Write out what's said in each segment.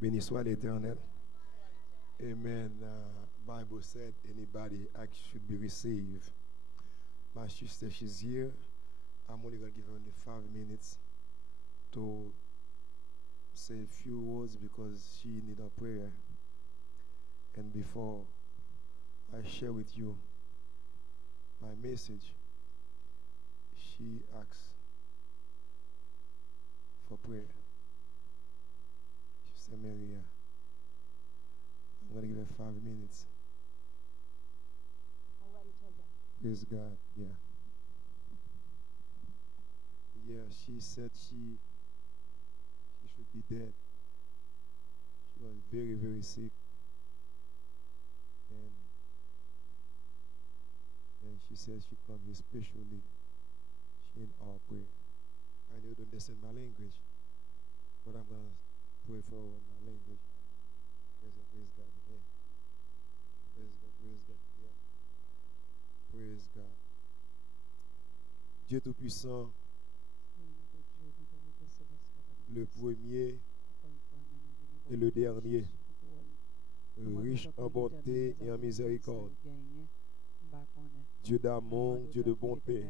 Béni soit l'Éternel. Amen. Bible said anybody act should be received. My sister, she's here. I'm only going to give her only 5 minutes to say a few words because she need a prayer. And before I share with you my message, she asks for prayer. She said, Maria, I'm going to give her 5 minutes. Praise God. Yeah. Yeah, she said she should be dead. She was very, very sick. And she said she come here specially. She in our prayer. I know you don't understand my language, but I'm going to pray for my language. Praise God. Yeah. Praise God. Yeah. Praise God. Dieu Tout-Puissant, le premier et le dernier, riche en bonté et en miséricorde, Dieu d'amour, Dieu de bonté,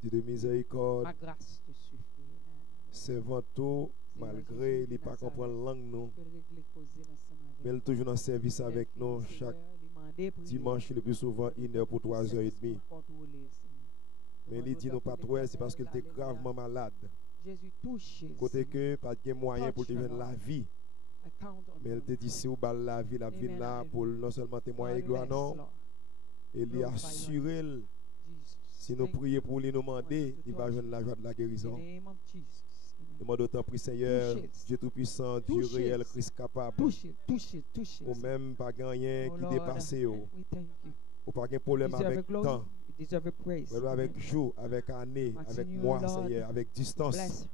Dieu de miséricorde, servant tout, malgré il n'est pas comprendre la langue nous, mais il est toujours en service avec nous chaque dimanche, le plus souvent 1 heure pour 3h30. Mais il dit nous pas trop, c'est parce qu'il était gravement malade. Côté que pas de moyen pour devenir la vie. Mais il te dit si vous avez la vie là pour non seulement témoigner gloire non, il lui assuré si nous prions pour lui nous demander, il va joindre la joie de la guérison. Demande autant pour Seigneur, Dieu Tout-Puissant, Dieu réel, Christ capable. Ou même pas rien qui dépasse. Ou pas de problème avec temps. Avec jour, avec année, avec mois, Seigneur, avec distance.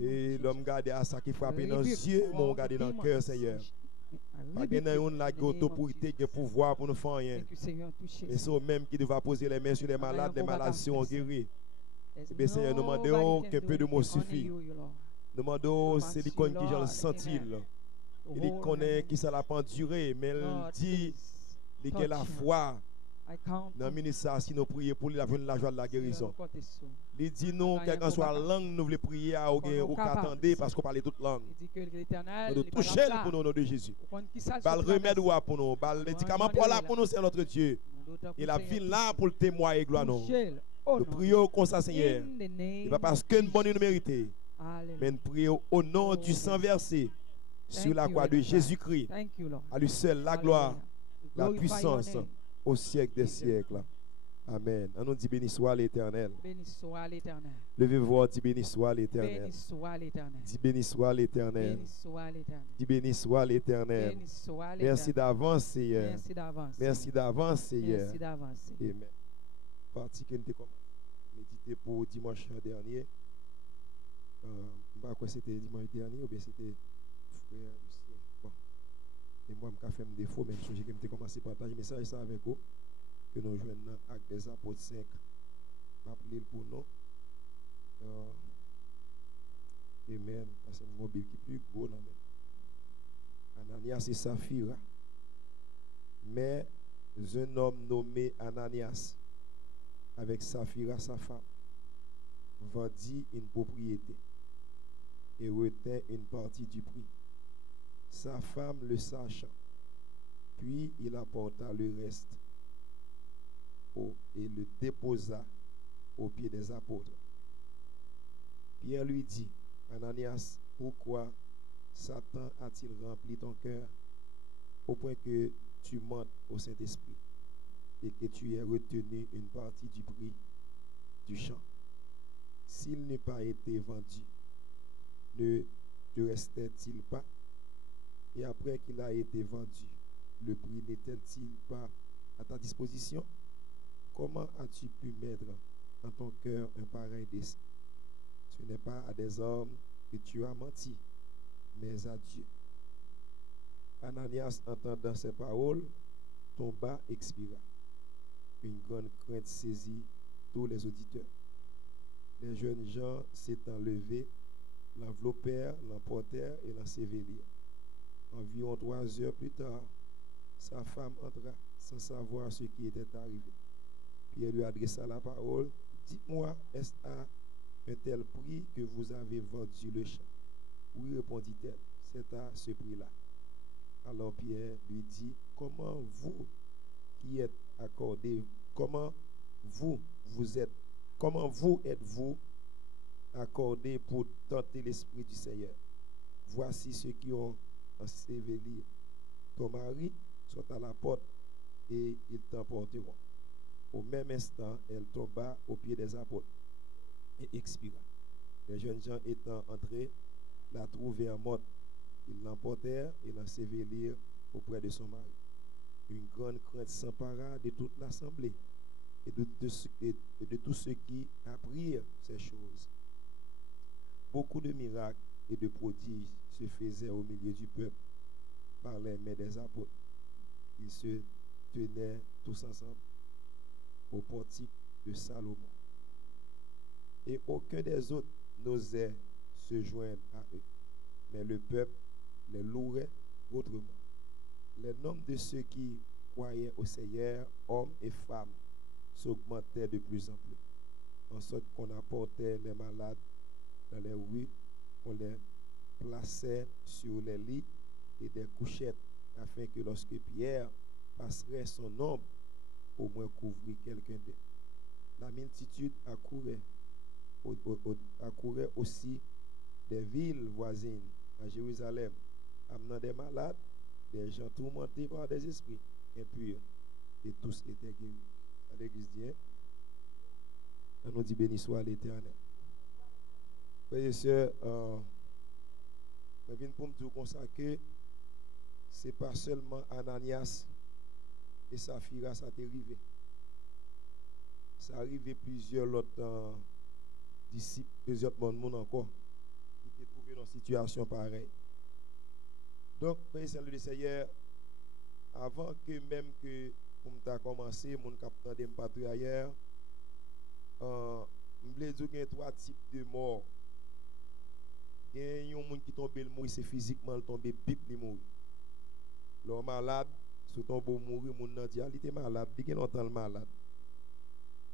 Et l'homme garde à ça qui frappe dans les yeux, mon garde dans le cœur, Seigneur. Pas de une autorité de pouvoir pour nous faire rien. Et c'est eux-mêmes qui doivent poser les mains sur les malades seront guéris. Et bien, Seigneur, nous demandons qu'un peu de mots suffit. Nous demandons, c'est l'icône qui j'en senti. Il connaît qui ça l'a pas enduré, mais il dit qu'il a la foi. Dans le ministère, si nous prions pour lui, la joie de la guérison. Il dit nous, quelle que soit la langue, nous voulons prier à au qu'attendez parce qu'on parle toute langue. Nous devons toucher pour nous au nom de Jésus. Le remède pour nous, le médicament pour nous, c'est notre Dieu. Il a vie là pour le témoigner, gloire nous. Nous prions comme ça, Seigneur. Et pas parce que nous bonne nous méritons, mais nous prions au nom du sang versé sur la croix de Jésus-Christ. À lui seul la gloire, la puissance au siècle des siècles. Amen. On nous dit béni soit l'Éternel. Béni soit l'Éternel. Levez-vous, dit béni soit l'Éternel. Béni soit l'Éternel. Dis béni soit l'Éternel. Béni soit l'Éternel. Dis béni soit l'Éternel. Béni soit l'Éternel. Merci d'avance, Seigneur. Merci d'avance. Merci d'avance, Seigneur. Merci d'avance. Amen. Partie que nous avons médité pour dimanche dernier. Je ne sais pas quoi c'était dimanche dernier ou bien c'était frère Lucien. Bon. Et moi, je me fait des défauts, même si j'ai commencé à partager le message avec vous. Que nous jouons dans Actes des Apôtres 5. Je vais appeler pour nous. Amen. Parce que mon Bible qui est plus gros. Ananias et Saphira. Mais un homme nommé Ananias, avec Saphira, sa femme, vendit une propriété et retint une partie du prix. Sa femme le sachant, puis il apporta le reste et le déposa aux pieds des apôtres. Pierre lui dit, Ananias, pourquoi Satan a-t-il rempli ton cœur au point que tu mentes au Saint-Esprit et que tu aies retenu une partie du prix du champ? S'il n'eût pas été vendu, ne te restait-il pas? Et après qu'il a été vendu, le prix n'était-il pas à ta disposition? Comment as-tu pu mettre en ton cœur un pareil dessein? Ce n'est pas à des hommes que tu as menti, mais à Dieu. Ananias, entendant ces paroles, tomba, expira. Une grande crainte saisit tous les auditeurs. Les jeunes gens s'étant levés, l'enveloppèrent, l'emportèrent et l'ensevelirent. Environ 3 heures plus tard, sa femme entra sans savoir ce qui était arrivé. Pierre lui adressa la parole. Dites-moi, est-ce à un tel prix que vous avez vendu le champ? Oui, répondit-elle, c'est à ce prix-là. Alors Pierre lui dit, comment vous qui êtes accordé, comment vous êtes-vous accordé pour tenter l'esprit du Seigneur? Voici ceux qui ont enseveli ton mari sont à la porte et ils t'emporteront. Au même instant, elle tomba aux pieds des apôtres et expira. Les jeunes gens étant entrés, la trouvèrent morte. Ils l'emportèrent et l'ensevelirent auprès de son mari. Une grande crainte s'empara de toute l'assemblée et de tous ceux qui apprirent ces choses. Beaucoup de miracles et de prodiges se faisaient au milieu du peuple par les mains des apôtres. Ils se tenaient tous ensemble au portique de Salomon. Et aucun des autres n'osait se joindre à eux. Mais le peuple les louait autrement. Le nombre de ceux qui croyaient au Seigneur, hommes et femmes, s'augmentait de plus en plus. En sorte qu'on apportait les malades dans les rues, on les plaçait sur les lits et des couchettes, afin que lorsque Pierre passerait son ombre, au moins couvrir quelqu'un d'eux. La multitude accourait aussi des villes voisines à Jérusalem, amenant des malades, des gens tourmentés par des esprits impurs, et tous étaient guéris. À l'église dit, on nous dit béni soit l'Éternel. Frères et sœurs, je viens pour me dire comme ça que ce n'est pas seulement Ananias et Saphira, ça t'est arrivé. Ça arrivé plusieurs autres disciples, plusieurs monde encore, qui étaient trouvés dans une situation pareille. Donc, frères et Seigneur, avant que même que pour me commencer, mon capitaine de m'patrouille ailleurs, je voulais dire qu'il y a 3 types de morts. Il y a un monde qui tombe le mourir, c'est physiquement le tomber, bip, il mourir. L'homme malade, si tombe mourir, mon nan dit, il était malade, il est longtemps malade.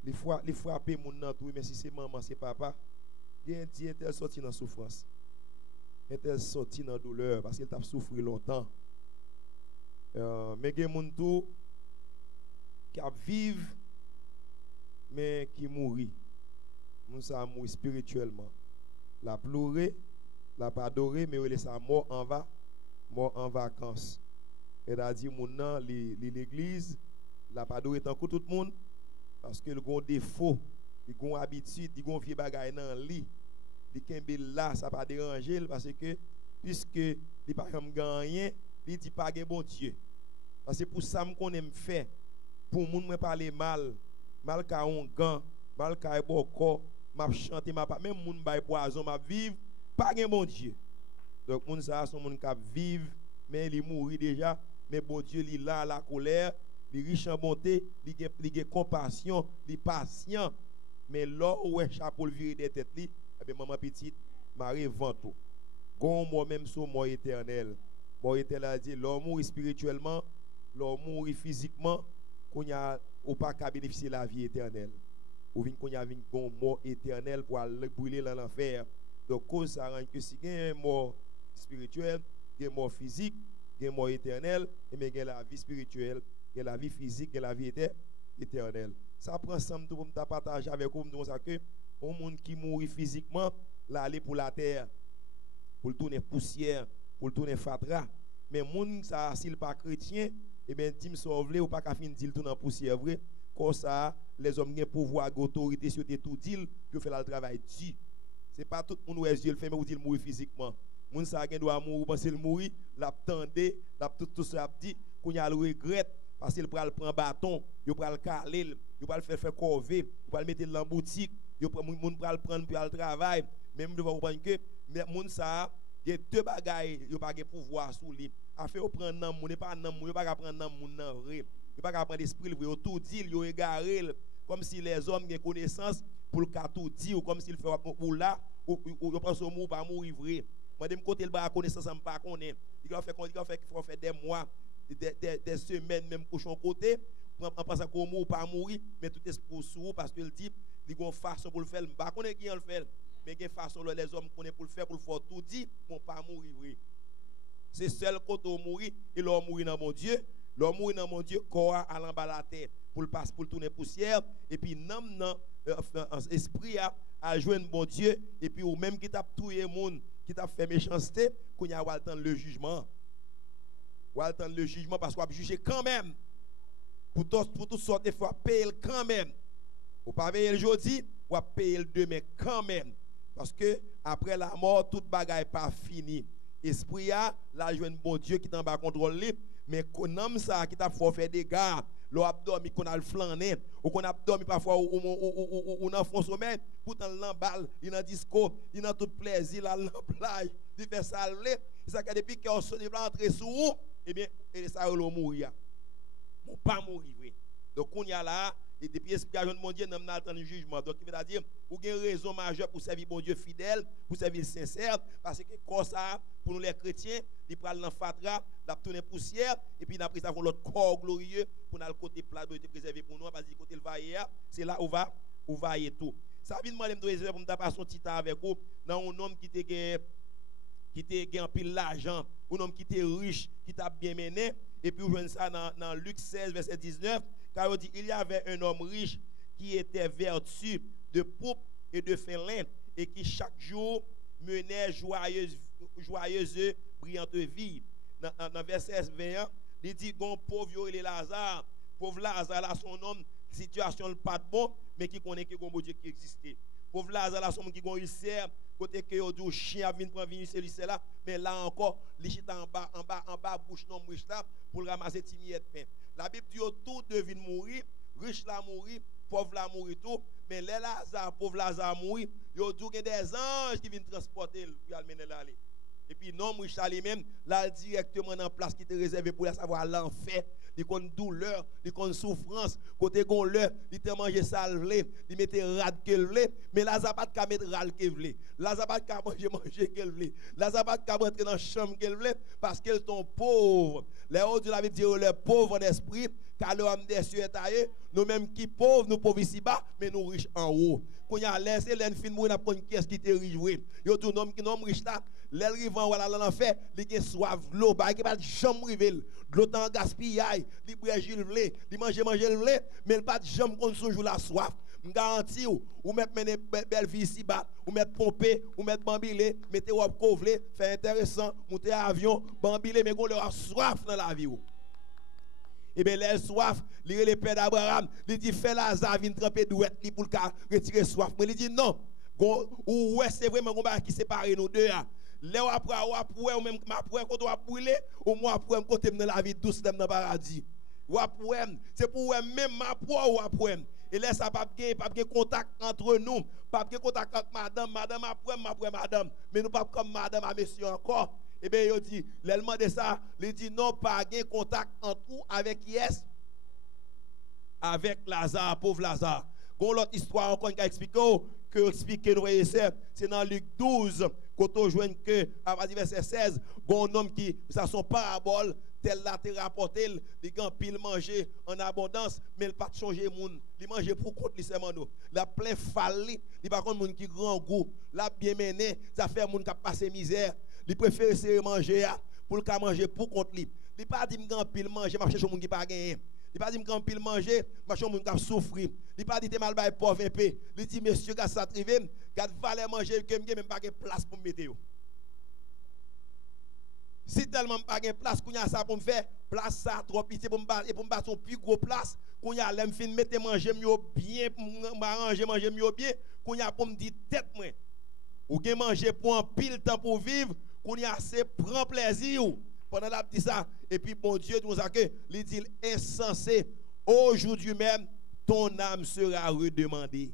Les frapper mon nan tout, mais si c'est maman, c'est papa, il y a un dit, il sorti dans souffrance. Il est sorti dans douleur parce qu'il a souffert longtemps. Mais il y a des gens qui vivent, mais qui mourent. Nous sommes morts spirituellement. La pleurer, la pas adorer, mais il est mort en vacances. Elle a dit, mon nom, l'église, la pas adorer tant que tout le monde, parce que le gon défaut, il gon habitude, il gon vieux bagay dans le lit. Il kembe là, ça pas déranger parce que puisque il pas comme gagner, il dit pas bon Dieu. Parce que pour ça qu'on aime faire, pour moun me parler mal ka on gant, mal ka boko, m'a chanter m'a pas même moun bay poison m'a vivre, pas bon Dieu. Donc moun ça son moun qui vivre mais il mourit déjà, mais bon Dieu il là la colère, il riche en bonté, il a compassion, il patient, mais là où est chapeau le virer des têtes li, eh bien maman petite Marie vento. Gon moi même sur mort éternel. Mort éternel a dit l'homme mourit spirituellement, l'homme mourit physiquement, qu'on y a ou pas qu'à bénéficier la vie éternelle. Ou vinn qu'on y a vinn gon mort éternel pour aller brûler dans l'enfer. Donc cause ça rend que si gagne mort spirituelle, gagne mort physique, gagne mort éternelle, et mais gagne la vie spirituelle, gagne la vie physique, gagne la vie éternelle. Ça prend ensemble tout pour me partager avec vous comme ça que un monde qui mourit physiquement, là aller pour la terre, pour le tourner poussière, pour le tourner fatra. Mais monde ça s'il pas chrétien, et bien dit me sauver ou pas qu'à fin dire tout dans poussière vrai. Comme ça les hommes ont pouvoir autorité sur tout dire que fait le travail dit. C'est pas tout le monde où Dieu le fait mais où dit mourir physiquement. Moun ça gen doit mourir penser le mourir, l'attendait, l'a tout ça dit qu'on y a le regrette parce qu'il pral prend bâton, il pral caler, il pral faire corvée, il pral mettre dans boutique, il pral prendre pour le travail, même devant comprendre que moun ça il y a 2 bagailles, il pas de pouvoir sous lui. Afin de prendre nan moun, pas nan moun, pas prendre nan moun nan vrai. Il pas prendre l'esprit vrai, tout dit, il égaré comme si les hommes ont connaissance pour le tout dire ou comme s'il fait pour là ou pense au mourir pas mourir vrai. Moi de côté le ba connaissance ça me pas connaît. Il faut faire des mois, des semaines même couchon côté en pensant qu'on mourir pas mourir, mais tout est pour sous parce que le type il a une façon pour le faire, pas connaît qui le fait, mais il y a une façon les hommes connaissent pour le faire tout dit pour pas mourir vrai. C'est seul côté où mourir et l'homme mourir dans mon Dieu. L'homme mourir dans mon Dieu, corps à l'en bas la terre pour le passer pour le tourner poussière et puis non esprit à joindre bon Dieu et puis ou même qui t'a tué monde qui t'a fait méchanceté qu'on y a attendre le jugement. Ou attendre le jugement parce qu'on va juger quand même. Pour toutes sortes de fois payer quand même. Ou pas payer le jeudi, ou pas payer le demain quand même. Parce que après la mort, toute bagaille pas fini. Esprit a la joindre bon Dieu qui t'en bas contrôle libre. Mais qu'on homme ça qui t'a fait faire des gars, l'on a dormi qu'on a le flâné, ou qu'on a dormi parfois ou dans fond sommeil, pourtant l'emballe, il a disco, il a tout plaisir, là la plage, il fait ça ça que depuis qu'on sonne il entrer sous et bien et ça le mourir. Mon pas mourir vrai. Donc on y a là et depuis esprit à mon Dieu n'a attend le jugement. Donc il veut dire ou une raison majeure pour servir bon Dieu fidèle, pour servir sincère parce que comme ça pour nous les chrétiens, il prend dans fatra, il tourner poussière et puis il a pris ça pour l'autre corps glorieux pour le côté plat de préserver pour nous parce que côté le vailler, c'est là où va y tout. Ça vient demander pour me passer son petit temps avec vous dans un homme qui était en pile l'argent, un homme qui était riche, qui t'a bien mené et puis vous voyez ça dans Luc 16 verset 19 car il dit il y avait un homme riche qui était vertu de poupe et de fin lin et qui chaque jour menait joyeuse brillante vie. Dans verset 21, il dit gon pauvre il est Lazare, pauvre Lazare là son homme situation pas bon mais qui connaît que bon Dieu qui existait. Pauvre Lazare là son homme qui gon ulcère côté que yo dit chien vient prendre venir celui là mais là encore il chita en bas bouche non riche là pour ramasser timide pain. La Bible dit tout devine mourir, riche là mourir, pauvre là mourir tout, mais les Lazare, pauvre Lazare mourir, yo dit qu'il y a des anges qui viennent transporter pour amener là. Et puis non riche là lui-même là directement dans place qui était réservée pour la savoir l'enfer, il connaît douleur, il connaît souffrance, côté gon l'heure, il te manger salvé, il mettait rad que le mais Lazare pas de mettre ral que le. Lazare pas de manger que le. Lazare pas de rentrer dans chambre que le parce qu'elle sont pauvres. Les autres la Bible dit les pauvres d'esprit car l'homme des cieux est taillé, nous mêmes qui pauvres, nous pauvres ici bas, mais nous riches en haut. Quand il y a laissé l'en fin mourir n'a pas qui est qui te riche. Yo tout homme qui non riche là, les rivant voilà l'enfer, il a soif l'eau, ba qui pas jamais river. L'eau en gaspillage, il boit Jules vle, il manger le vle, mais il pas jamais qu'on jour la soif. Je garantis ou mettre belle vie ici bas, ou mettre pomper, ou mettre bambilé, mettez ou couvler, faire intéressant, monter avion, bambilé mais qu'on leur soif dans la vie. Et bien, les soif, lire les pères d'Abraham, il dit, fais Lazare, viens tremper douette pour retirer soif. Mais il dit, non, ou ouais, c'est vraiment un qui sépare nous deux. Là, après, ou même après, quand on a brûlé, au moins après, côté dans la vie douce, dans le paradis. Ou après, c'est pour même ma proie ou après. Et là, ça pas de contact entre nous, pas de contact avec madame après, madame. Mais nous pas comme madame à monsieur encore. Et bien, il dit, l'élément de ça, il dit non, pas de contact entre nous avec yes, avec Lazare, pauvre Lazare. Bon, l'autre histoire encore qui explique que expliquer nous c'est dans Luc 12, quand on joue que, à partir du verset 16, bon homme qui, ça son parabole, tel la te rapporté, il a pile manger en abondance, mais il pas changer monde. Il mange pour compte lui seulement nous. La plein falli, il pas contre monde qui grand goût, la bien mené, ça fait monde qui passer misère. Il préfère se manger pour le manger pour compte lui. Il pas dit me pile manger, marcher sur monde qui pas gagné. Il pas dit me pile manger, marcher sur monde qui souffrir. Il pas dit te mal bail pauvre un peu. Il dit monsieur gars ça trivé, gars valeur manger que même pas de place pour mettre. Si tellement pas de place qu'on a ça pour me faire, place ça trop petit pour me battre et pour me battre son plus gros place, qu'on y a l'aime fin mettre manger mieux bien pour m'arranger manger mieux bien, qu'on y a pour me dire tête moi. Ou gen manger pour un pile temps pour vivre, qu'on y a assez prend plaisir pendant la dit ça et puis bon Dieu nous a que il dit insensé aujourd'hui même ton âme sera redemandée.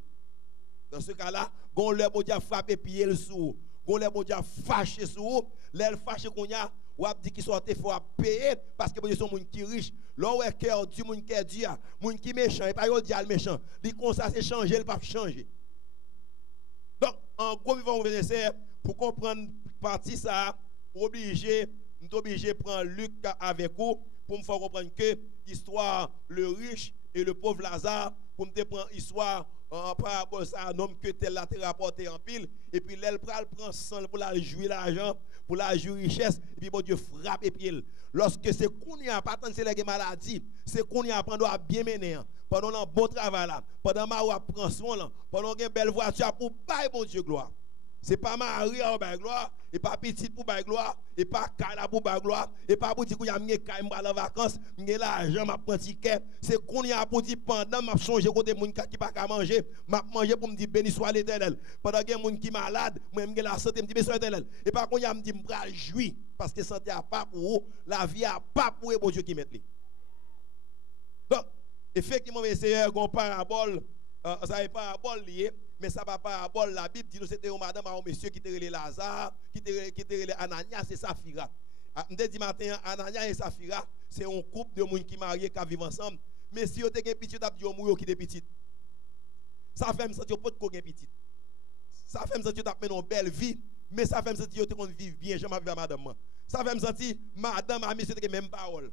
Dans ce cas-là, gon le bon Dieu frapper pied le sou, gon le bon Dieu fâché sou, l'aile fâché qu'on y a ou a dit qui sont il faut payer parce que bon Dieu sont monde qui riche. Là ouais cœur du monde qui Dieu, monde qui méchant et pas yo dit méchant. Dit comme ça c'est changer, il pas changer. Donc, en gros, vivant pour comprendre partie ça, obligé de prendre Luc avec vous pour me faire comprendre que l'histoire, le riche et le pauvre Lazare, pour me prendre l'histoire en parabole, ça un homme que tel la te rapporté en pile, et puis l'elle prend sang pour la jouer l'argent, pour la jouer richesse, et puis bon Dieu frappe et puis lorsque c'est qu'on y a pas tant c'est les maladies, c'est qu'on y a prendre à bien mener, pendant un bon travail là, pendant ma ou prend soin là, pendant une belle voiture pour bailler bon Dieu gloire. C'est pas Marie pour bailler gloire, et pas petite pour bailler gloire, et pas Kala pour bailler gloire, et pas pour dire qu'il y a mis Kaim en vacances, m'gé l'argent m'a prend ticket, c'est qu'on y a pour dire pendant m'a changer côté moun qui pas qu'à manger, m'a manger pour me dire béni soit l'Éternel. Pendant qu'il y a moun qui malade, moi m'gé la santé me dit béni soit l'Éternel. Et pas qu'on y a me dit m'bral jouir parce que santé a pas pour vous, la vie a pas pour bon Dieu qui met li. Donc effectivement c'est une parabole, ça est parabole lié. Mais ça va parabole, la Bible dit nous c'était un madame un monsieur qui était relé Lazare, qui était relé Ananias et Saphira. On dit matin Ananias et Saphira, c'est un couple de monde qui marié qui vivent ensemble. Mais si vous avez un petit, vous avez dit mourir qui est petit. Ça fait me sentir pas de quoi petit. Ça fait me sentir que vous avez une belle vie, mais ça fait me sentir que vous vivez bien, je m'appelle madame. Ça fait me sentir madame a monsieur qui même parole.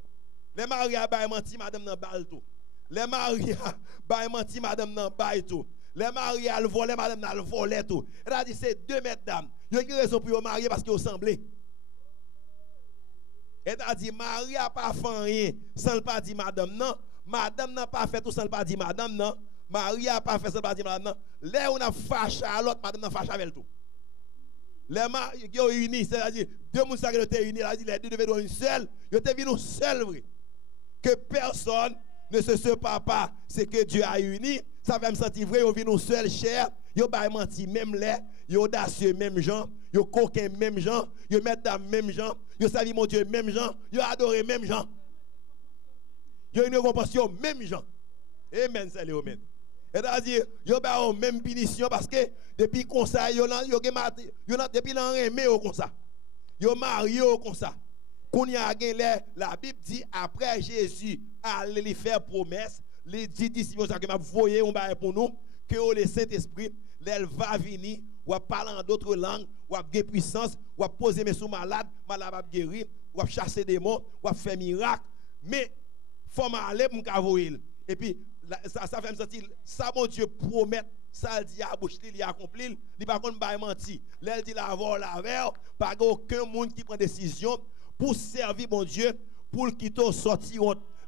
Les mariés a menti madame nan bal tout. Les mariés a menti madame nan bail tout. Les mariés ont volé, madame a volé tout. Elle a dit c'est deux mesdames. Il y a une raison pour vous marier parce qu'ils ressemblent. Elle a dit Marie n'a pas fait rien sans le pas dire madame non. Madame n'a pas fait tout sans le pas dire madame non. Marie n'a pas fait sans le pas dire madame non. Là on a fâché à l'autre, madame n'a fâché avec tout. Les mariés qui ont unis, c'est-à-dire deux personnes qui ont été unis, elle a dit les deux devaient être une seule. Ils étaient venus seuls vrai. Que personne ne se sépare pas, c'est que Dieu a uni. Ça va me sentir vrai, ils viennent seul cher, ils ont menti même lait, ils ont audacieux même gens, ils ont coquin même gens, ils ont mettre même gens, ils ont servi mon Dieu même gens, ils ont adoré même gens. Ils ont une compassion même gens. Amen, c'est le amen. C'est-à-dire, ils ont même punition parce que depuis comme ça, ils ont depuis l'an aimé comme ça. Ils ont marié comme ça. Quand il y a la Bible dit après Jésus allait lui faire promesse. Les 10 disciples que m'a voyé on va pour nous que le Saint-Esprit elle va venir ou parler en d'autres langues ou avoir puissance ou poser mes sous malade va guérir ou chasser des démons ou faire miracle mais faut m'aller m'ka voyer et puis ça fait me sentir ça mon Dieu promet ça dit à bouche il accompli il pas contre ba menti elle dit la voir la vers pas aucun monde qui prend décision pour servir mon Dieu pour quitter sortir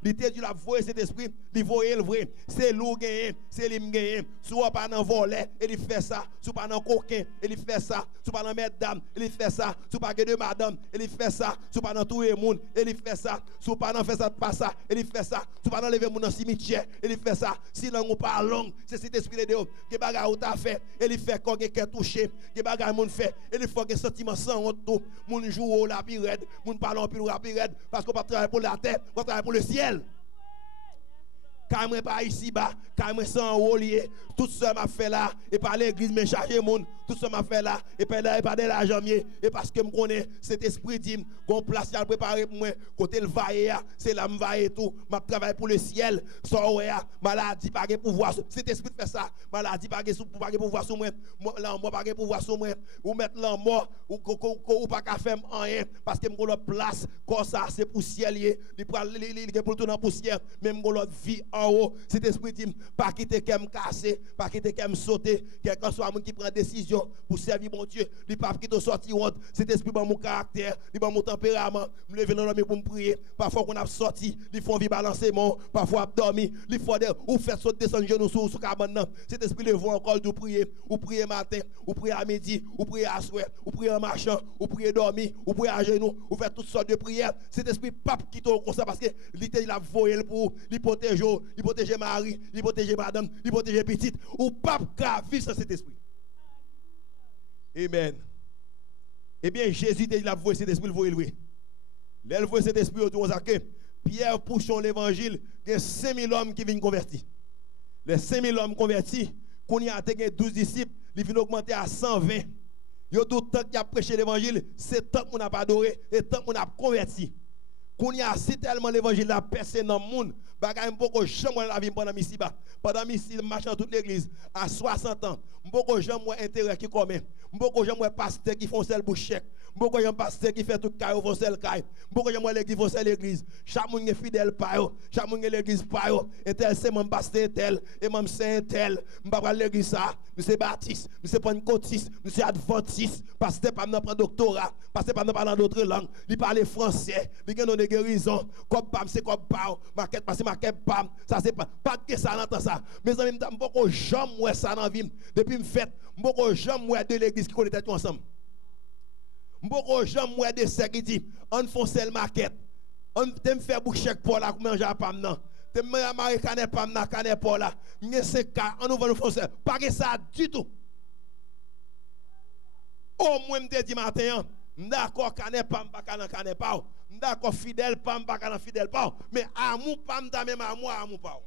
l'ité du la voix cet esprit, il voyait le vrai. C'est l'ou gagné, c'est l'im gagné. Soit pas dans volet, il fait ça. Soit pas dans coquin, il fait ça. Soit pas dans mesdames, il fait ça. Soit pas de madame, il fait ça. Soit pas dans tout le monde, il fait ça. Soit pas dans fait ça pas ça, il fait ça. Soit pas dans lever mon dans cimetière, il fait ça. Si langue ou pas langue, c'est cet esprit de Dieu. Que bagarre ou t'a fait, il fait quand quelqu'un touché, que bagarre mon fait, il faut que sentiment sans honte tout. Mon joue la pirate, mon parlons plus rapide parce qu'on pas travailler pour la terre, on travaille pour le ciel. Quand moi pas ici bas, quand moi sans haut lié, tout ça m'a fait là et par l'église me charger monde, tout ça m'a fait là et pas de l'argent mieux et parce que me connais cet esprit dit gon place à préparer pour moi côté le vailler c'est là me vailler tout, m'a travailler pour le ciel, so ouais maladie pas de pouvoir, cet esprit fait ça, maladie pas de pouvoir sur moi, là moi pas de pouvoir sur moi, ou mettre là mort ou pas qu'à faire rien parce que me gon l'autre place comme ça c'est pour ciel il pour tout dans poussière même gon l'autre vie en haut, cet esprit dit pas quitter qu'aime casser, pas quitter qu'aime sauter, quel que soit qui prend décision pour servir mon Dieu, il pas quitter sortir honte, cet esprit dans mon caractère, il dans mon tempérament, me lever dans l'homme pour me prier, parfois qu'on a sorti, il faut vivre balancer mon, parfois dormir, il faut ou faire sauter descendre genoux sur cabane, cet esprit le voit encore de prier, ou prier matin, ou prier à midi, ou prier à soir, ou prier en marchant, ou prier dormir, ou prier à genoux, ou faire toutes sortes de prières, cet esprit pas quitter comme ça parce que il a voyé pour il protéger Marie, il protéger madame, il protéger petite, ou pas vivre sans cet esprit. Amen. Eh bien, Jésus il a voué cet esprit, il voit lui. L'elle voit cet esprit autour de que Pierre poussant l'évangile, il y a 5000 hommes qui viennent convertir. Les 5000 hommes convertis, qu'on y a 12 disciples, ils viennent augmenter à 120. Il y a tout le temps qui a prêché l'évangile, c'est tant qu'on n'a pas adoré et tant qu'on a converti. Qu'on y a si tellement l'évangile a percé dans le monde, bagay m'poko jamais la vie pendant misiba. Pendant misi marche dans toute l'église à 60 ans. M'poko jamais intérêt qui commun. M'poko jamais pasteur qui font seul bouchek. M'poko jamais pasteur qui fait tout caillou font seul caillou. M'poko jamais l'église font seul l'église. Chaque monde est fidèle pa yo, chaque monde est l'église pa yo. Et tel c'est mon pasteur tel et mon saint tel. M'pa pas l'église ça, monsieur Baptiste, monsieur pentecôtiste, monsieur adventiste, pasteur pas n'a prendre doctorat, pasteur pas n'a parler d'autres langues, il parle français, il gagne de guérison, comme pam c'est comme pao, maquette passé maquette pam, ça c'est pas que ça n'entend ça. Mes amis, m'poko jamais ouais ça dans vie depuis me fait, m'poko jamais ouais de l'église qui connaît tout ensemble. M'poko jamais ouais de ça qui dit on font seul maquette. On t'aime faire bouchek pour la manger à pam nan. T'aime marier canet pam nan canet pour la. M'e c'est cas on va nous faire ça. Pas que ça du tout. Au moins me dit matin, d'accord canet pam pas canet pas. D'accord fidèle pam pas canet fidèle pas. Mais amour pam da même amour pas.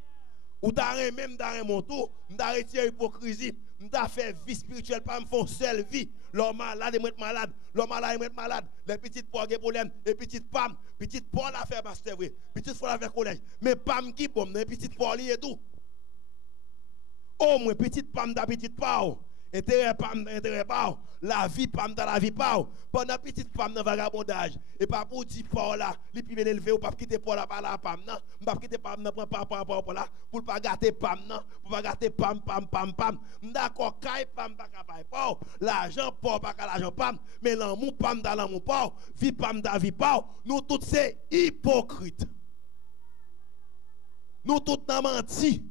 Ou t'as même dans mon tour, m'ta retiré hypocrisie, m'ta fait vie spirituelle pas me font seule vie. L'homme malade est malade, l'homme malade est malade, les petites poires ont problème, les petites pam, petites poires la faire master vrai, petites fois la faire collège, mais pam qui bon, les petites poires et tout. Au moins petite pam da petite pao, intérêt pam intérêt pao, la vie pam da la vie pao. Pendant petite pam dans vagabondage et pas pour dire pao là, li pi bien élevé ou pas quitter pao là par là pam nan, pas quitter pam nan prend pas là pour pas gâter pam nan, pour pas gâter pam. D'accord kay pam pas capable pao, l'argent pao pas l'argent pam, mais l'amour pam da l'amour pao, vie pam da vie pao, nous tous c'est hypocrite. Nous tous n'a menti.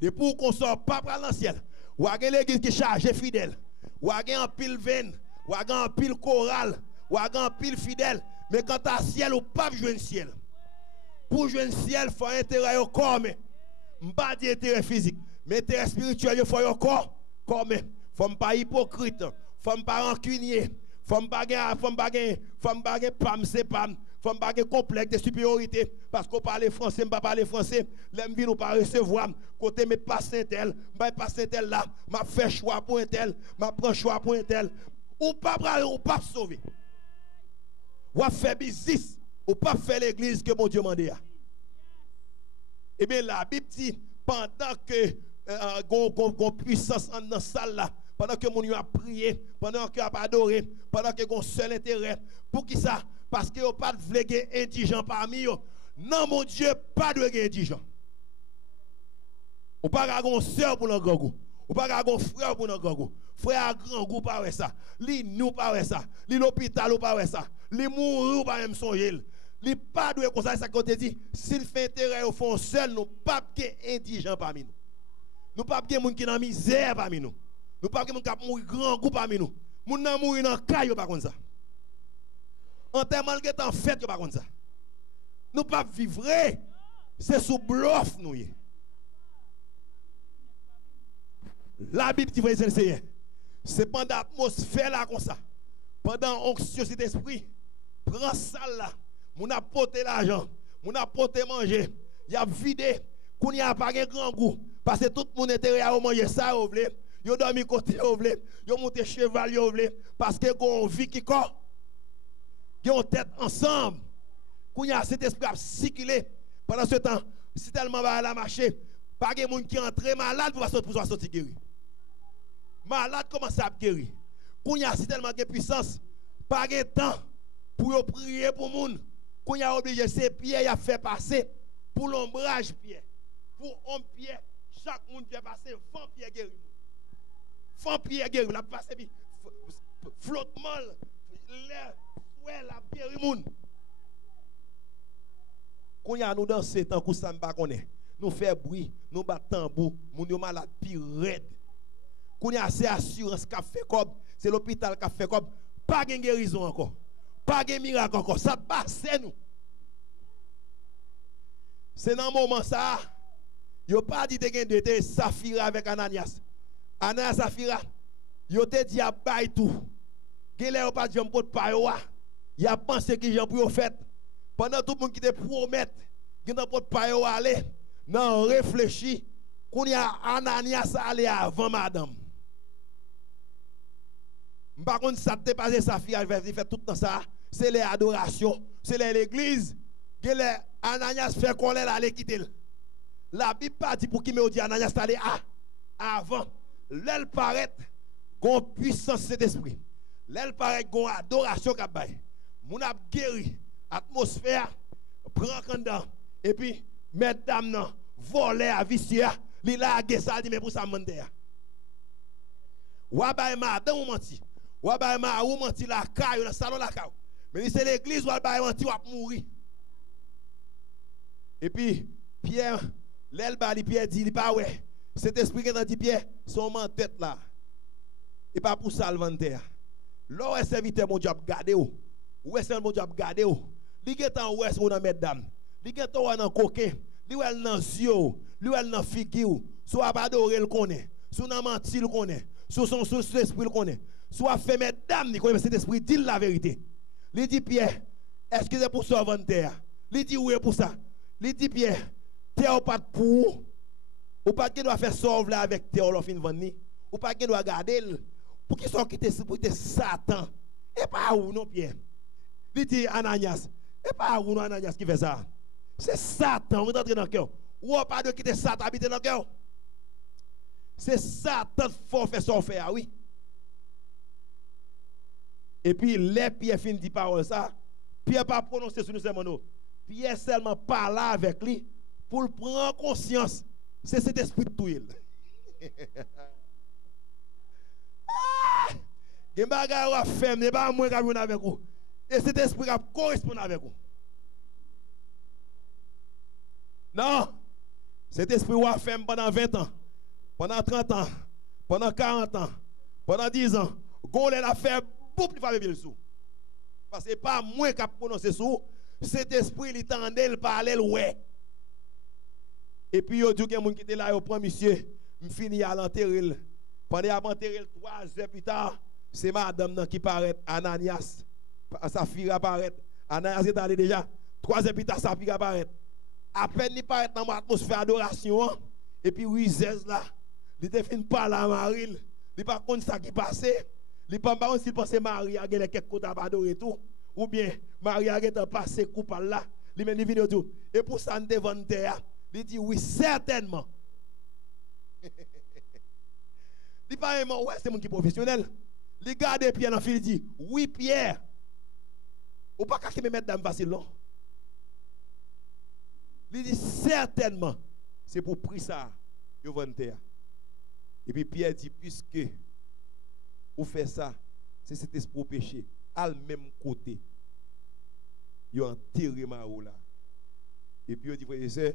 Et pour qu'on soit pas dans le ciel, ou a l'église qui charge fidèle, ou a un pile veine, ou a un pile choral, ou a un pile fidèle, mais quand à ciel ou pas jouer le ciel. Pour jouer le ciel, il faut intérêt au corps, mais pas d'intérêt physique, mais intérêt spirituel, il faut au corps, mais faut pas hypocrite, faut pas rancunier, faut pas pam c'est pam. Faut pas un complexe de supériorité parce qu'on parle français, pas parler français, l'aime vie nous pas recevoir côté mais pas tel, pas tel là, m'a fait choix pour un tel, m'a prend choix pour un tel, ou pas sauver. Ou faire business, ou pas faire l'église que mon Dieu m'a dit. Et bien la Bible dit pendant que gon puissance dans la salle là, pendant que mon Dieu a prié, pendant que a adoré, pendant que gon seul intérêt, pour qui ça? Parce que vous pas de indigent parmi eux. Non, mon Dieu, pas de indigent. Ou pas de soeur pour le grand goût. Ou pas de frère pour le grand goût. Frère à grand goût, pas ça. Li nous, pas ça. Li l'hôpital, pas ça. Li mourir, pas même songer. Li pas de comme ça, ça qu'on te dit. S'il fait intérêt au fond seul, nous pas de indigent parmi nous. Nous pas de monde qui dans misère parmi nous. Nous pas de monde qui mourir grand goût parmi nous. Moun nan mourir dans caillou pas comme ça. En tellement que en fait que pas comme ça. Nous pas vivre, c'est sous bluff nous. La Bible dit c'est pendant l'atmosphère là comme ça. Pendant l'onction d'esprit, prends ça là, mon a porté l'argent, mon a porté manger, il a vidé, qu'on y a pas un grand goût parce que tout le monde était à manger ça ou vle, yo dormi côté ou vle, yo monté cheval ou vle parce que gon vie qui corps qui ont tête ensemble. Quand il y a cet esprit à circuler pendant ce temps, si tellement va la marcher, pas de monde qui entre malade pour sortir guéri. Malade commence à guérir. Quand il y a si tellement de puissance, pas de temps pour prier pour monde. Quand il y a obligé ces pieds à faire passer pour l'ombrage pied. Pour un pied, chaque monde fait passer 20 pieds guéri. 20 pieds guéri, la passer flottement l'air. Ouais, la pierre moun. Quand y a nous danser tant que ça m'pa connaît. Nous fait bruit, nous bat tambour, moun yo malade pi raide. Quand y a assez assurance qu'a fait comme, c'est l'hôpital qu'a fait comme, pas de guérison encore. Pas de miracle encore, ça passe nous. C'est dans moment ça, yo pas dit de te Safira avec Ananias. Ananias Safira, yo te dit a bay tout. Gele yo pas jam pot pa yo. Il a pensé que j'en pour fait pendant tout le monde qui te promet qu'il n'a pas de yo aller non réfléchi qu'on y a Ananias aller avant madame par contre ça te passé sa fille elle fait tout dans ça c'est les adorations c'est l'église Ananias fait qu'on allait quitter. La Bible pas dit pour qui me dit Ananias allait avant. L'elle paraît gon puissance cet esprit. L'elle paraît gon adoration qu'a bail. Moun a guéri atmosphère prend candan et puis mesdames nan voler à vicieux li la ça dit mais pour ça mande ya. Wa bay madame ou menti. Wa bay ma ou menti la caille dans salon la caille. Mais c'est l'église ou bay menti ou mourir. Et puis Pierre l'elle bali Pierre dit il pas ouais. Cet esprit qui dans dit Pierre son en tête là. Et pas pour ça le vendre. L'or est serviteur mon job garder ou. Ou est mon job garder ou. Li get en ouest ou dans mesdames. Li get ou dans coquin. Li ou dans yeux, li ou dans figure. Soit pas adorer le connaît. Soit nan menti le connaît. Soit son esprit le connaît. Soit fait mesdames ni connaît cet esprit dit la vérité. Li dit Pierre, est-ce que c'est pour ça vendre? Li dit oui pour ça. Li dit Pierre, terre pas pour ou pas qui doit faire sauve là avec terre l'offre vendre ou pas qui doit garder pour qui sont quitter pour Satan et pas où non Pierre. Il dit Ananias, et pas où non Ananias qui fait ça. C'est Satan, vous entrez dans le cœur. Ou pas de quitter Satan habiter dans le cœur. C'est Satan faut faire son faire, oui. Et puis les Pierre fin dit parole ça, Pierre pas prononcer sur nous seulement. Pierre seulement parle avec lui pour prendre conscience. C'est cet esprit de tout. Il n'y a pas de femme, il n'y a pas de moins qui avec vous. Et cet esprit correspond avec vous. Non. Cet esprit a fait pendant 20 ans, pendant 30 ans, pendant 40 ans, pendant 10 ans. Gole l'a fait beaucoup plus fort sous. Parce que ce n'est pas moi qui a prononcé sous. Cet esprit, il tendait, il parlait, ouais. Et puis, il y a des gens qui étaient là, ils prend monsieur, je finis à l'enterrer. Pendant à l'enterrer 3 heures plus tard, c'est madame qui paraît, Ananias. Saphira apparaît. Ananias est allé déjà. 3 heures plus tard, Saphira apparaît. À peine il paraît dans l'atmosphère d'adoration. Et puis, Ruizez là, il était fini par la Marie. Il n'est pas contre ça qui passait. Il n'est pas contre s'il pensait Marie a gagné quelques côtés à adorer tout. Ou bien, Marie a gagné passé coupable là. Il m'a dit vidéo tout. Et pour ça, devant terre. Il dit oui, certainement. Il pas un ouais, c'est mon qui professionnel. Il garde Pierre dans le fil, il dit oui, Pierre. Ou pas qu'à me mettre dans le facile, non? Il dit certainement, c'est pour prix ça, yo vendre terre. Et puis Pierre dit, puisque vous faites ça, c'est cet esprit au péché, à le même côté, yo enterré ma roue là. Et puis il dit, frère et sœur,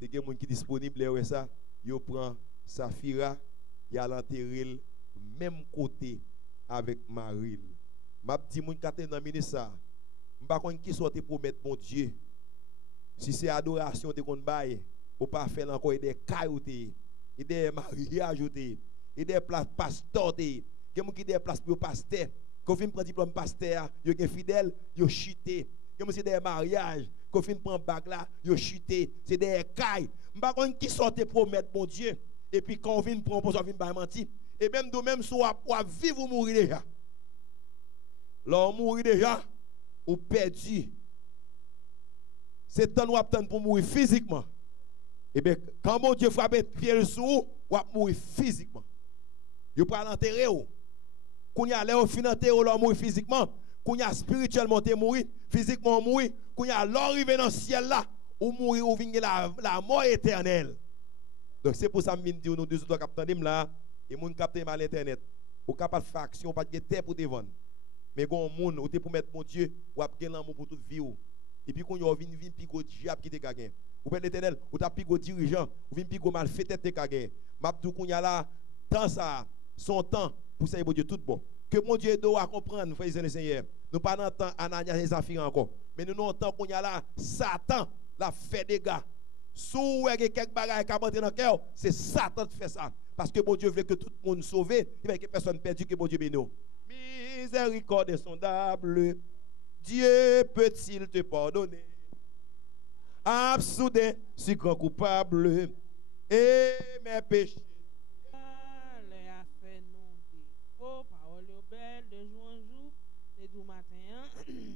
il y a des gens qui sont disponibles, et ça, yo prend Saphira, il a l'enterré même côté avec Marie. M'a dit mon qui dans ministre ça. M'pa konn qui sorti pour mettre mon Dieu. Si c'est adoration te kon bail, ou pas faire encore des cailloux, des mariages, des places pasteur, des gens qui des places pour pasteur. Quand fin prend diplôme pasteur, yo gen fidèle, yo chuté. Comme c'est des mariages, quand fin prend bague là, yo chuté, c'est des cailles. M'pa konn qui sorti pour mettre mon Dieu. Et puis quand on vient prendre pour ça vient ba mentir. Et même de même soit pour vivre ou mourir déjà. L'on mourir déjà ou perdu. C'est temps ou attendre pour mourir physiquement. Et bien quand mon Dieu frappe pied sous ou mourir physiquement. Yo pas l'enterrer ou. Quand y a l'air fin enterrer ou mourir physiquement, quand y a spirituellement te mourir, physiquement mourir, quand y a l'arrivée dans le ciel là ou mourir ou venir la mort éternelle. Donc c'est pour ça que je dis nous deux autres capteurs là et moun capter mal internet. Ou capable faire action pas de terre pour te vendre. Mais gon moun ou te pour mettre mon Dieu ou a gagner l'amour pour toute vie ou. Et puis quand yo vinn pigo diable qui te gagner. Ou ben l'éternel ou ta pigo dirigeant ou vinn pigo mal fait tête te gagner. Mabdou qu'on y a là dans ça son temps pour ça bon Dieu tout bon. Que mon Dieu doit comprendre frères et seigneurs. Nous pas dans temps Ananias et Saphira encore. Mais nous dans temps qu'on y a là Satan l'a fait des gars. Sous quelques bagages qui montent dans le cœur, c'est Satan qui fait ça. Parce que mon Dieu veut que tout le monde sauve, il veut que personne perde, que mon Dieu bénisse. Miséricorde insondable, Dieu peut-il te pardonner? Absoudé, si grand coupable, et mes péchés. Les affaires non défauts, paroles belles de jour en jour, et du matin.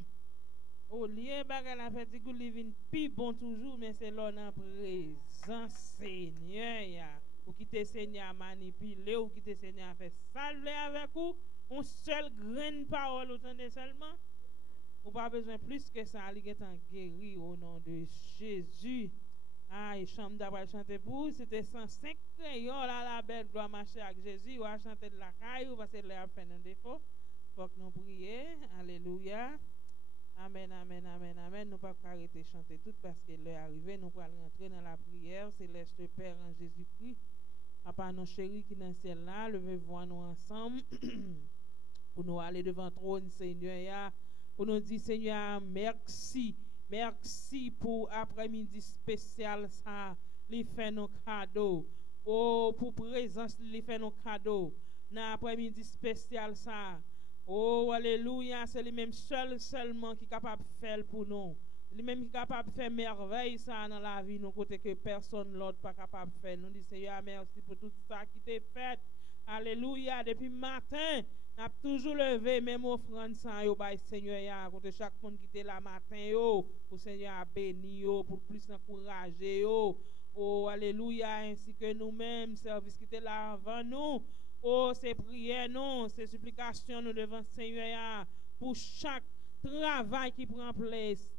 Au lieu bagarre la fait que li vinn pi bon toujours mais c'est là en présence Seigneur ya. Ou quitter Seigneur manipuler ou quitter Seigneur faire salver avec ou on seul graine parole entendez seulement. Ou pas besoin plus que ça, il est en guéri au nom de Jésus. Ah, et chambre d'avoir chanté pour c'était 105 crayons là, la belle doit marcher avec Jésus, ou à chanter de la caille, ou parce que là, fait un défaut. Faut que nous prions. Alléluia. Amen, amen, amen, amen. Nous pas arrêter de chanter tout parce que l'heure est arrivée. Nous allons rentrer dans la prière. Céleste Père en Jésus-Christ. Papa, nos chéris qui dans le ciel là, levez-vous nous ensemble pour nous aller devant le trône, Seigneur. Pour nous dire, Seigneur, merci. Merci pour après-midi spécial, ça. Il fait nos cadeaux. Oh, pour présence, il fait nos cadeaux. Dans après-midi spécial, ça. Oh, alléluia, c'est lui-même seulement qui est capable de faire pour nous. Lui-même qui est capable de faire merveille ça dans la vie, nous côté que personne l'autre pas capable de faire. Nous disons, Seigneur, merci pour tout ça qui t'est fait. Alléluia, depuis matin. N'a toujours levé même offrande sans yo bay Seigneur ya côté chaque monde qui était là matin yo pour Seigneur a béni yo pour plus encourager yo. Oh alléluia, ainsi que nous-mêmes service qui était là avant nous. Oh c'est prière non, c'est supplication nous devant Seigneur ya pour chaque travail qui prend place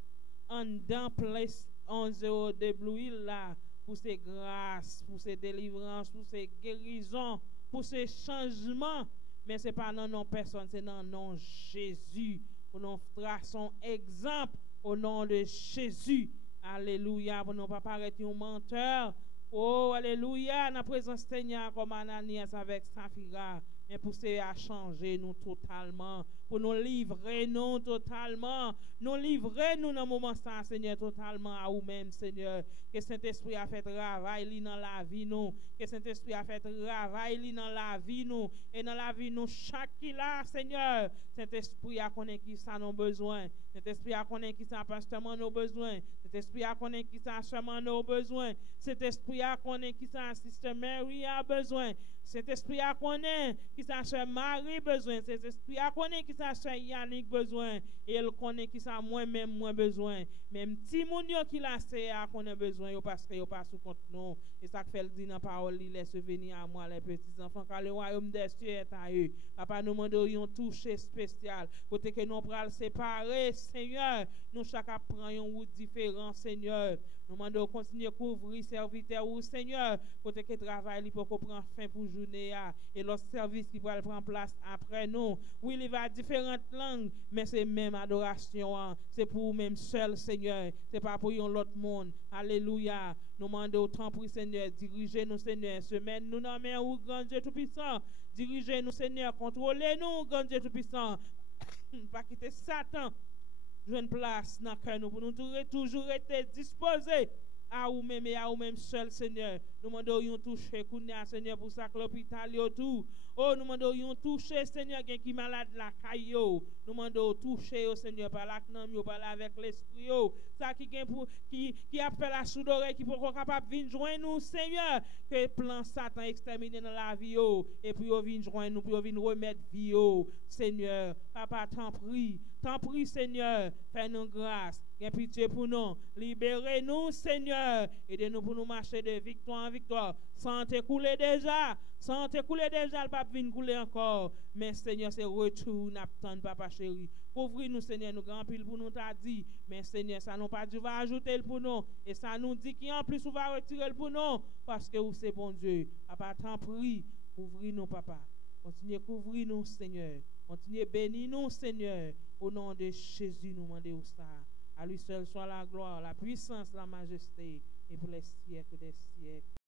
en dans place 11 de Blue là pour ces grâces, pour ces délivrances, pour ces guérisons, pour ces changements. Mais ce n'est pas dans nos personnes, c'est dans le nom de Jésus. Pour nous traçons exemple au nom de Jésus. Alléluia. Pour nous pas paraître un menteur. Oh, alléluia. Dans la présence de Seigneur, comme Ananias avec Saphira. Mais pour ça à changer nous totalement. Pour nous livrer nous totalement. Nous livrer nous dans le moment ça, Seigneur, totalement à vous-même, Seigneur. Que Saint-Esprit a fait travail dans la vie nous. Que Saint-Esprit a fait travail dans la vie nous. Et dans la vie nous, chaque qui là, Seigneur. Saint-Esprit a connaît qui ça nos besoins. Saint-Esprit a connaît qui ça pastement nos besoins. Saint-Esprit a connaît qui ça seulement nos besoins. Saint-Esprit a connaît qui ça système Mary a besoin. Saint-Esprit a connaît qui ça sœur Marie besoin. Saint-Esprit a connaît qui ça sœur Yannick besoin. Et elle connaît qui ça moi-même moins besoin. Même Timounio qui l'a c'est a connaît besoin parce que yo pas sous compte non. Et ça fait le dit dans parole il laisse venir à moi les petits enfants car le royaume des cieux est à eux. Papa nous demandons un toucher spécial côté que nous pral séparer Seigneur. Nous chacun prend une route différente Seigneur. Nous demandons continuer à couvrir serviteur ou Seigneur côté que travail pour qu'on prend fin pour journée et l'autre service qui va prendre place après nous. Oui, il va différentes langues mais c'est même adoration c'est pour même seul Seigneur, c'est pas pour un autre monde. Alléluia. Nous demandons autant pour Seigneur, dirigez-nous Seigneur, semaine nous dans main ou grand Dieu tout puissant. Dirigez-nous Seigneur, contrôlez-nous grand Dieu tout puissant. Pas quitter Satan. Jouer une place dans le cœur nous pour nous toujours être disposés à vous-même et à vous-même seul Seigneur. Nous demandons yon toucher kounya Seigneur pour ça que l'hôpital yo tout. Oh nous demandons yon toucher Seigneur qui malade la caillou. Nous demandons toucher au Seigneur par la knam yo par avec l'esprit yo. Ça qui pour qui a fait la soude oreille qui pour capable venir joindre nous Seigneur que plan Satan exterminer dans la vie yo et puis yo venir joindre nous pour venir remettre vie yo Seigneur. Papa t'en prie Seigneur, fais-nous grâce, aie pitié pour nous, libérez-nous Seigneur, aidez-nous pour nous marcher de victoire en victoire, sans t'écouler déjà, le pape vient couler encore, mais Seigneur c'est retour, n'attend papa chéri, couvrir-nous Seigneur, nous grand pile pour nous t'a dit, mais Seigneur ça nous pas dit va ajouter pour nous, et ça nous dit qu'en plus on va retirer pour nous, parce que vous c'est bon Dieu, papa t'en prie, couvrir-nous papa, continuez couvrir-nous Seigneur. Continuez bénir nous, Seigneur. Au nom de Jésus, nous demandons ça. À lui seul soit la gloire, la puissance, la majesté, et pour les siècles des siècles.